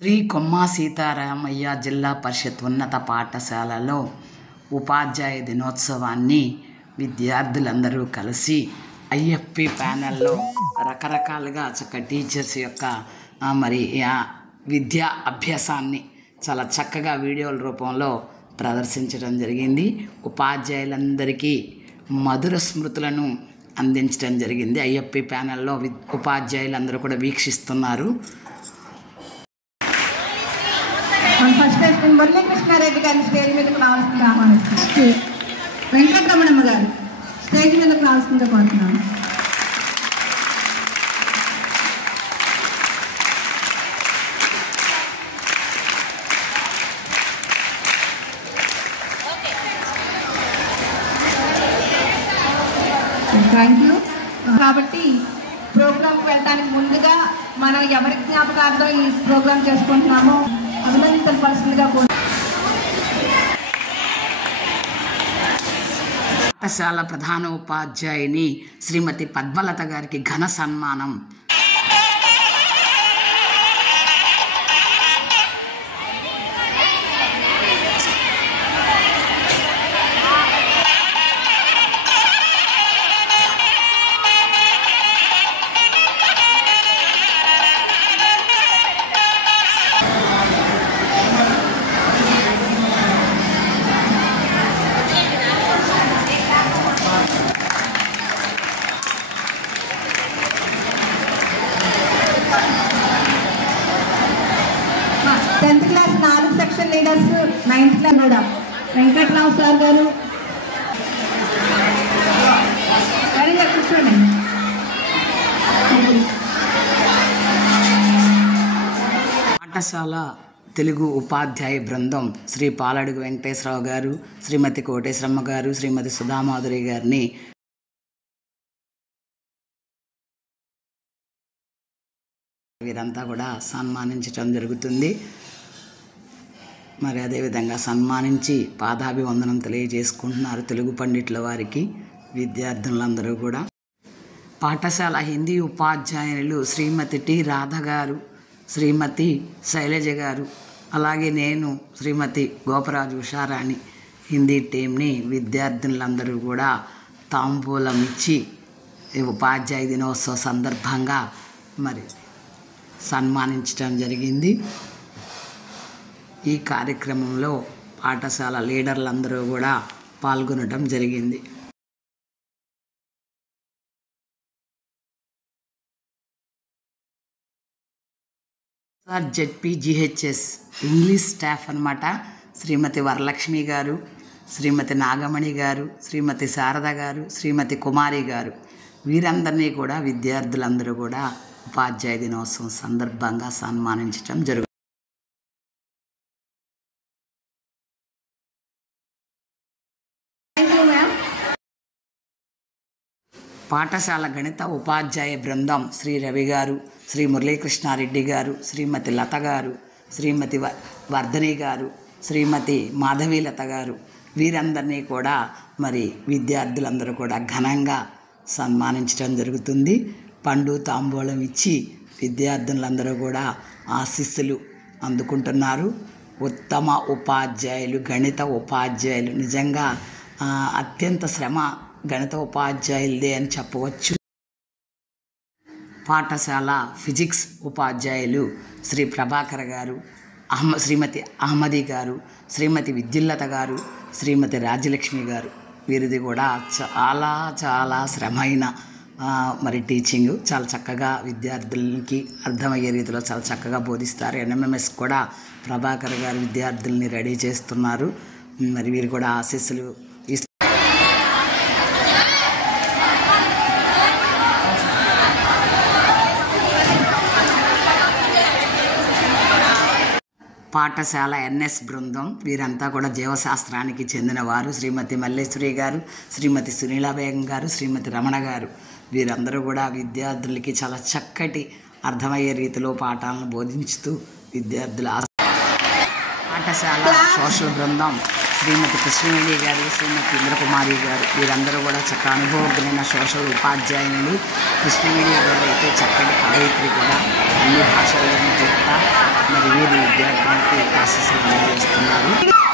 శ్రీ కొమ్మా సీతారామయ్య జిల్లా పరిషత్ ఉన్నత పాఠశాలలో ఉపాధ్యాయ దినోత్సవాన్ని విద్యార్థులందరూ కలిసి ఐఎఫ్పి ప్యానెల్లో రకరకాలుగా టీచర్స్ యొక్క విద్యా అభ్యాసాన్ని చాలా చక్కగా వీడియోల రూపంలో ప్రదర్శించడం జరిగింది. ఉపాధ్యాయులందరికీ మధుర స్మృతులను అందించడం జరిగింది. ఐఎఫ్పి ప్యానెల్లో ఉపాధ్యాయులందరూ కూడా వీక్షిస్తున్నారు. ఫస్ట్ మురళీకృష్ణారెడ్డి గారిని స్టేజ్ మీదకు రావాల్సిందిగా ఆహ్వానిస్తున్నాను. వెంకటరమణమ్మ గారు స్టేజ్ మీదకు రావాల్సిందిగా కోరుతున్నాను. Thank you. కాబట్టి ప్రోగ్రాంకి వెళ్ళడానికి ముందుగా మనం ఎవరి జ్ఞాపకార్థం ఈ ప్రోగ్రాం చేసుకుంటున్నామో అభినందించవలసిందిగా పాఠశాల ప్రధాన ఉపాధ్యాయుని శ్రీమతి పద్మలత గారికి ఘన సన్మానం. Tenth class 4 section leaders, 9th class కూడా వెంకట్రావు సార్ గారు కూర్చోండి. పాఠశాల తెలుగు ఉపాధ్యాయ బృందం శ్రీ పాలడుగు వెంకటేశ్వరరావు గారు, శ్రీమతి కోటేశ్వరమ్మ గారు, శ్రీమతి సుధామాధురి గారిని వీరంతా కూడా సన్మానించడం జరుగుతుంది. మరి అదేవిధంగా సన్మానించి పాదాభివందనం తెలియజేసుకుంటున్నారు తెలుగు పండితుల వారికి విద్యార్థులందరూ కూడా. పాఠశాల హిందీ ఉపాధ్యాయులు శ్రీమతి టి రాధ గారు, శ్రీమతి శైలజ గారు, అలాగే నేను శ్రీమతి గోపరాజు ఉషారాణి హిందీ టీంని విద్యార్థులందరూ కూడా తాంబూలం ఇచ్చి ఉపాధ్యాయ దినోత్సవ సందర్భంగా మరి సన్మానించడం జరిగింది. ఈ కార్యక్రమంలో పాఠశాల లీడర్లందరూ కూడా పాల్గొనడం జరిగింది. సార్ జెడ్పీజీహెచ్ఎస్ ఇంగ్లీష్ స్టాఫ్ అన్నమాట. శ్రీమతి వరలక్ష్మి గారు, శ్రీమతి నాగమణి గారు, శ్రీమతి శారద గారు, శ్రీమతి కుమారి గారు, వీరందరినీ కూడా విద్యార్థులందరూ కూడా ఉపాధ్యాయ దినోత్సవం సందర్భంగా సన్మానించడం జరుగుతుంది. పాఠశాల గణిత ఉపాధ్యాయ బృందం శ్రీ రవి గారు, శ్రీ మురళీకృష్ణారెడ్డి గారు, శ్రీమతి లత గారు, శ్రీమతి వర్ధని గారు, శ్రీమతి మాధవీలత గారు, వీరందరినీ కూడా మరి విద్యార్థులందరూ కూడా ఘనంగా సన్మానించడం జరుగుతుంది. పండు తాంబూలం ఇచ్చి విద్యార్థులందరూ కూడా ఆశీస్సులు అందుకుంటున్నారు. ఉత్తమ ఉపాధ్యాయులు, గణిత ఉపాధ్యాయులు, నిజంగా అత్యంత శ్రమ గణిత ఉపాధ్యాయులదే అని చెప్పవచ్చు. పాఠశాల ఫిజిక్స్ ఉపాధ్యాయులు శ్రీ ప్రభాకర్ గారు, శ్రీమతి అహ్మదీ గారు, శ్రీమతి విద్యుల్లత గారు, శ్రీమతి రాజ్యలక్ష్మి గారు, వీరిది కూడా చాలా చాలా శ్రమైన మరి టీచింగ్ చాలా చక్కగా విద్యార్థులకి అర్థమయ్యే రీతిలో చాలా చక్కగా బోధిస్తారు. ఎన్ఎంఎంఎస్ కూడా ప్రభాకర్ గారు విద్యార్థుల్ని రెడీ చేస్తున్నారు. మరి వీరు కూడా ఆశీస్సులు పాఠశాల ఎన్ఎస్ బృందం వీరంతా కూడా జీవశాస్త్రానికి చెందినవారు. శ్రీమతి మల్లేశ్వరి గారు, శ్రీమతి సునీలా బేగం గారు, శ్రీమతి రమణ గారు, వీరందరూ కూడా విద్యార్థులకి చాలా చక్కటి అర్థమయ్యే రీతిలో పాఠాలను బోధించుతూ విద్యార్థుల పాఠశాల సోషల్ బృందం శ్రీమతి కృష్ణవేణి గారు, శ్రీమతి ఇంద్రకుమారి గారు, వీరందరూ కూడా చక్కగా అనుభవజ్ఞులైన సోషల్ ఉపాధ్యాయులు. కృష్ణవేణి గారు అయితే చక్కటి కవయిత్రి కూడా, అన్ని భాషల్లోనూ చెప్తా మరి వీరి విద్యార్థులకు ఆశీస్సులు అందజేస్తున్నారు.